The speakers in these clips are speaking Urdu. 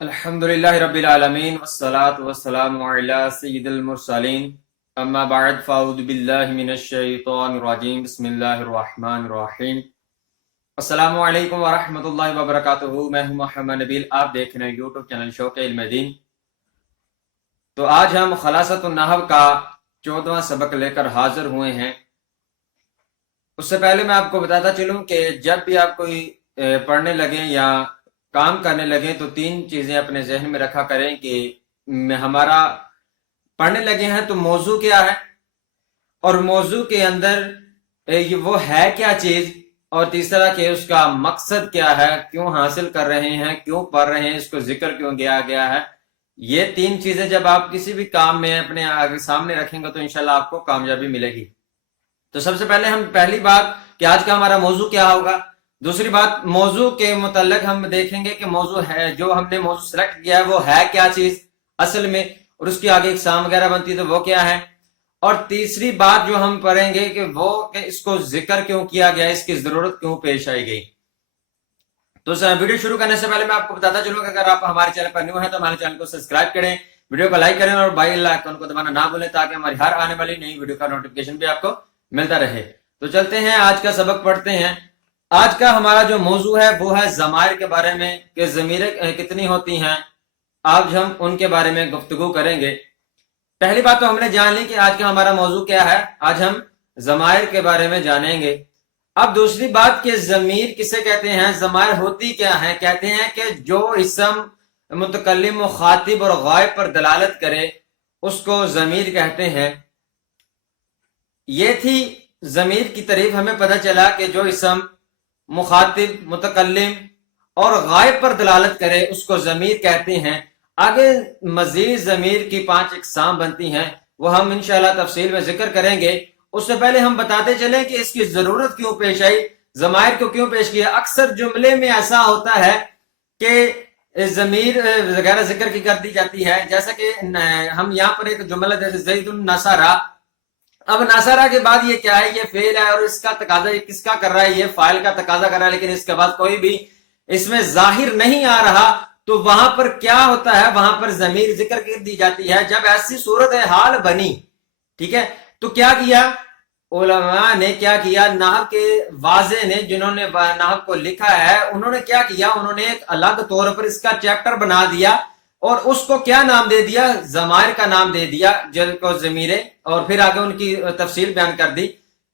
الحمدللہ رب العالمین والصلاة والسلام علی سید المرسلین اما بعد فاعوذ باللہ من الشیطان الرجیم بسم اللہ الرحمن الرحیم السلام علیکم ورحمۃ اللہ وبرکاتہ۔ میں ہوں محمد نبیل، آپ دیکھ رہے ہیں یوٹیوب چینل شوق علم دین۔ تو آج ہم خلاصۃ النحو کا 14واں سبق لے کر حاضر ہوئے ہیں۔ اس سے پہلے میں آپ کو بتاتا چلوں کہ جب بھی آپ کوئی پڑھنے لگیں یا کام کرنے لگیں تو تین چیزیں اپنے ذہن میں رکھا کریں کہ ہمارا پڑھنے لگے ہیں تو موضوع کیا ہے، اور موضوع کے اندر وہ ہے کیا چیز، اور تیسرا کہ اس کا مقصد کیا ہے، کیوں حاصل کر رہے ہیں، کیوں پڑھ رہے ہیں، اس کو ذکر کیوں کیا گیا ہے۔ یہ تین چیزیں جب آپ کسی بھی کام میں اپنے آگے سامنے رکھیں گے تو انشاءاللہ آپ کو کامیابی ملے گی۔ تو سب سے پہلے ہم پہلی بات کہ آج کا ہمارا موضوع کیا ہوگا، دوسری بات موضوع کے متعلق ہم دیکھیں گے کہ موضوع ہے جو ہم نے موضوع سلیکٹ کیا ہے وہ ہے کیا چیز اصل میں، اور اس کی آگے اقسام وغیرہ بنتی ہے تو وہ کیا ہے، اور تیسری بات جو ہم پڑھیں گے کہ وہ کہ اس کو ذکر کیوں کیا گیا، اس کی ضرورت کیوں پیش آئی گئی۔ تو ویڈیو شروع کرنے سے پہلے میں آپ کو بتاتا چلوں کہ اگر آپ ہمارے چینل پر نیو ہیں تو ہمارے چینل کو سبسکرائب کریں، ویڈیو کو لائک کریں اور بیل آئیکن کو دبانا نہ بھولیں تاکہ ہماری ہر آنے والی نئی ویڈیو کا نوٹیفکیشن بھی آپ کو ملتا رہے۔ تو چلتے ہیں آج کا سبق پڑھتے ہیں۔ آج کا ہمارا جو موضوع ہے وہ ہے ضمائر کے بارے میں، کہ ضمیریں کتنی ہوتی ہیں، آج ہم ان کے بارے میں گفتگو کریں گے۔ پہلی بات تو ہم نے جان لی کہ آج کا ہمارا موضوع کیا ہے، آج ہم ضمائر کے بارے میں جانیں گے۔ اب دوسری بات کہ ضمیر کسے کہتے ہیں، ضمائر ہوتی کیا ہے، کہتے ہیں کہ جو اسم متکلم، مخاطب اور غائب پر دلالت کرے اس کو ضمیر کہتے ہیں۔ یہ تھی ضمیر کی تعریف، ہمیں پتہ چلا کہ جو اسم مخاطب، متکلم اور غائب پر دلالت کرے اس کو ضمیر کہتے ہیں۔ آگے مزید ضمیر کی 5 اقسام بنتی ہیں، وہ ہم انشاءاللہ تفصیل میں ذکر کریں گے۔ اس سے پہلے ہم بتاتے چلیں کہ اس کی ضرورت کیوں پیش آئی، ضمائر کو کیوں پیش کیا۔ اکثر جملے میں ایسا ہوتا ہے کہ ضمیر وغیرہ ذکر کی کر دی جاتی ہے، جیسا کہ ہم یہاں پر ایک جملہ جیسے زید النصارى، اب نصارہ کے بعد یہ کیا ہے، یہ فعل ہے اور اس کا تقاضا کس کا کر رہا ہے، یہ فاعل کا تقاضا کر رہا ہے، لیکن اس کے بعد کوئی بھی اس میں ظاہر نہیں آ رہا، تو وہاں پر کیا ہوتا ہے، وہاں پر ضمیر ذکر کر دی جاتی ہے۔ جب ایسی صورت حال بنی، ٹھیک ہے، تو کیا کیا علماء نے، کیا کیا نحو کے واضح نے، جنہوں نے نحو کو لکھا ہے انہوں نے کیا کیا، انہوں نے ایک الگ طور پر اس کا چیپٹر بنا دیا اور اس کو کیا نام دے دیا، ضمائر کا نام دے دیا، جن کو ضمیریں، اور پھر آگے ان کی تفصیل بیان کر دی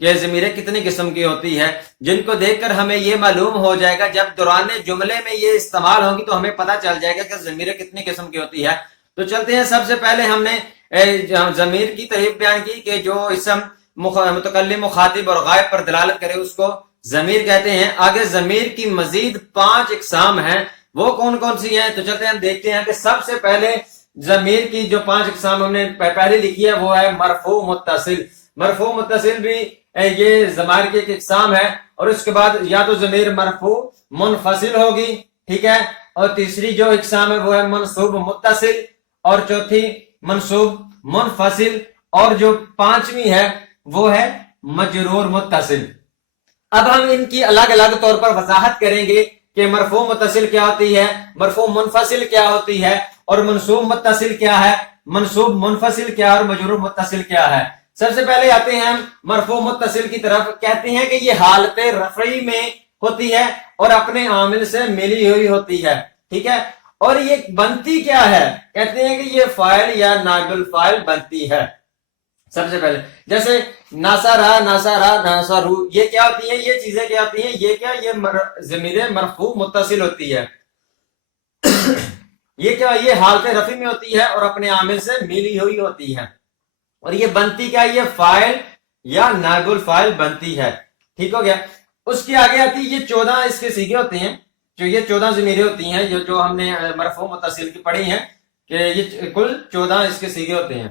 کہ ضمیریں کتنی قسم کی ہوتی ہے، جن کو دیکھ کر ہمیں یہ معلوم ہو جائے گا، جب دوران جملے میں یہ استعمال ہوگی تو ہمیں پتہ چل جائے گا کہ ضمیریں کتنی قسم کی ہوتی ہے۔ تو چلتے ہیں، سب سے پہلے ہم نے ضمیر کی تعریف بیان کی کہ جو اسم متکلم، مخاطب اور غائب پر دلالت کرے اس کو ضمیر کہتے ہیں۔ آگے ضمیر کی مزید 5 اقسام ہیں، وہ کون کون سی ہیں، تو چلتے ہیں ہم دیکھتے ہیں کہ سب سے پہلے ضمیر کی جو 5 اقسام ہم نے پہلے لکھی ہے وہ ہے مرفوع متصل۔ مرفوع متصل بھی یہ ضمائر کی ایک اقسام ہے، اور اس کے بعد یا تو ضمیر مرفوع منفصل ہوگی، ٹھیک ہے، اور تیسری جو اقسام ہے وہ ہے منصوب متصل، اور چوتھی منصوب منفصل، اور جو 5ویں ہے وہ ہے مجرور متصل۔ اب ہم ان کی الگ الگ طور پر وضاحت کریں گے کہ مرفوع متصل کیا ہوتی ہے، مرفوع منفصل کیا ہوتی ہے، اور منصوب متصل کیا ہے، منصوب منفصل کیا ہے، اور مجرور متصل کیا ہے۔ سب سے پہلے آتے ہیں ہم مرفوع متصل کی طرف۔ کہتے ہیں کہ یہ حالت رفعی میں ہوتی ہے اور اپنے عامل سے ملی ہوئی ہوتی ہے، ٹھیک ہے، اور یہ بنتی کیا ہے، کہتے ہیں کہ یہ فاعل یا نائب الفاعل بنتی ہے۔ سب سے پہلے جیسے ناصرہ، ناصرہ، ناصرو، یہ کیا ہوتی ہیں، یہ چیزیں کیا ہوتی ہیں، یہ کیا، یہ ضمیر مرفوع متصل ہوتی ہے۔ یہ کیا، یہ حالت رفع میں ہوتی ہے اور اپنے عامل سے ملی ہوئی ہوتی ہے، اور یہ بنتی کیا، یہ فاعل یا نائب الفاعل بنتی ہے، ٹھیک ہو گیا۔ اس کے آگے آتی یہ 14 اس کے صیغے ہوتے ہیں، جو یہ 14 ضمیریں ہوتی ہیں جو ہم نے مرفوع متصل کی پڑھی ہیں، کہ یہ کل 14 اس کے صیغے ہوتے ہیں۔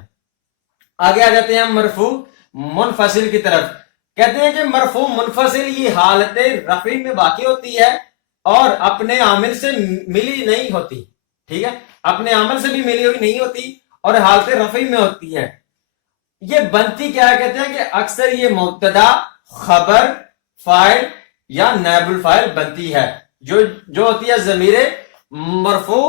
آگے آ جاتے ہیں ہم مرفوع منفصل کی طرف۔ کہتے ہیں کہ مرفوع منفصل یہ حالت رفع میں واقع ہوتی ہے اور اپنے عامل سے ملی نہیں ہوتی، ٹھیک ہے، اپنے عامل سے بھی ملی ہوئی نہیں ہوتی اور حالت رفع میں ہوتی ہے۔ یہ بنتی کیا ہے، کہتے ہیں کہ اکثر یہ مبتدا، خبر، فاعل یا نائب الفاعل بنتی ہے، جو ہوتی ہے ضمیر مرفوع